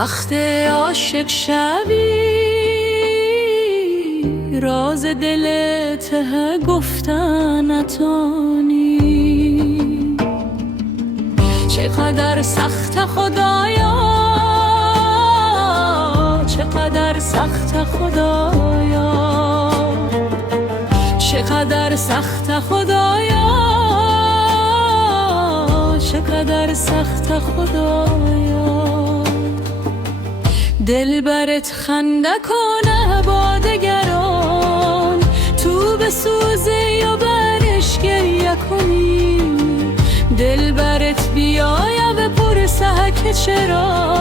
وقت عاشق شوی راز دلت گفتن نتانی. چقدر سخت خدایا، چقدر سخت خدایا، چقدر سخت خدایا، چقدر سخت خدایا. دل برت خنده کنه با دگران، تو بسوزه یا برش گریه کنی. دل برت بیایه بپرسه که چرا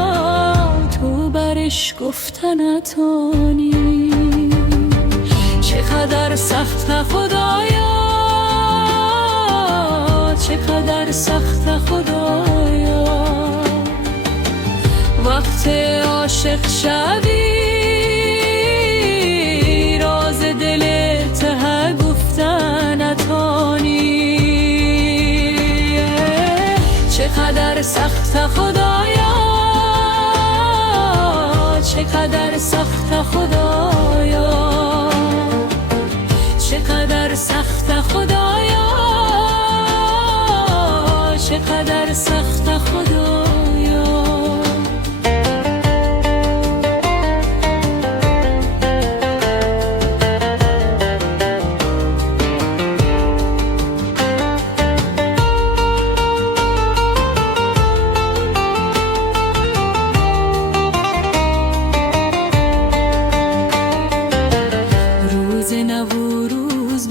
تو برش گفتن نتانی. چقدر سخت خدایا، چقدر سخت خدایا. وقت عاشق شوی راز دلت گفتن نتانی. چقدر سخت خدایا، چقدر سخت خدایا، چقدر سخت خدایا، چقدر سخت خدایا.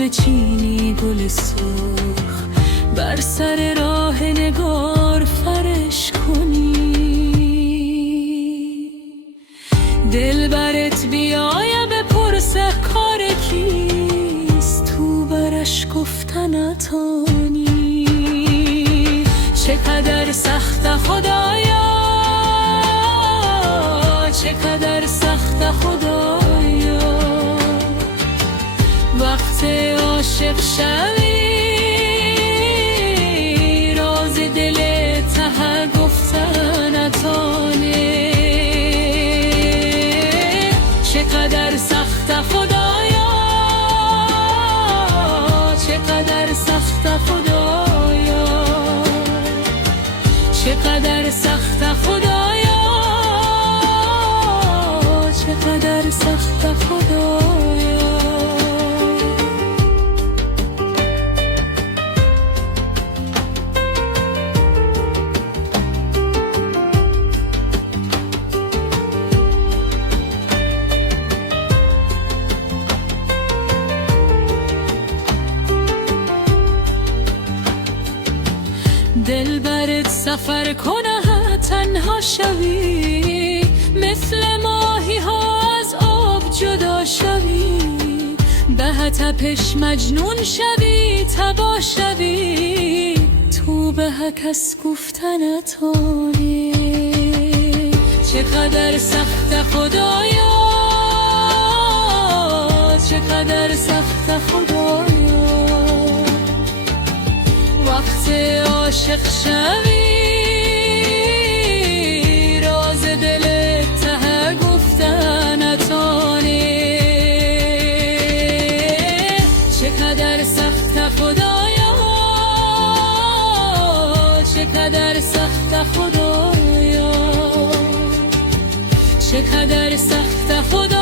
بچینی گل سرخ بر سر راه نگار فرش کنی. دل برت بیایه بپرسه کار کیست، تو برش گفتن نتانی. چقدر سخت خدایا، چقدر سخت خدایا. وقت عاشق شوی راز دلت گفتن نتانی. چقدر سخت خدایا، چقدر سخت خدایا، چقدر سخت خدایا، چقدر سخت خدایا. دل برت سفر کنه تنها شوی، مثل ماهی ها از آب جدا شوی. به تپش مجنون شوی، تبا شوی، تو به کس گفتن نتانی. چقدر سخت خدایا، چقدر سخت خدایا. وقت عاشق شوی راز دلت گفتن نتانی. چقدر سخت خدایا، چقدر سخت خدایا، چقدر سخت خدایا.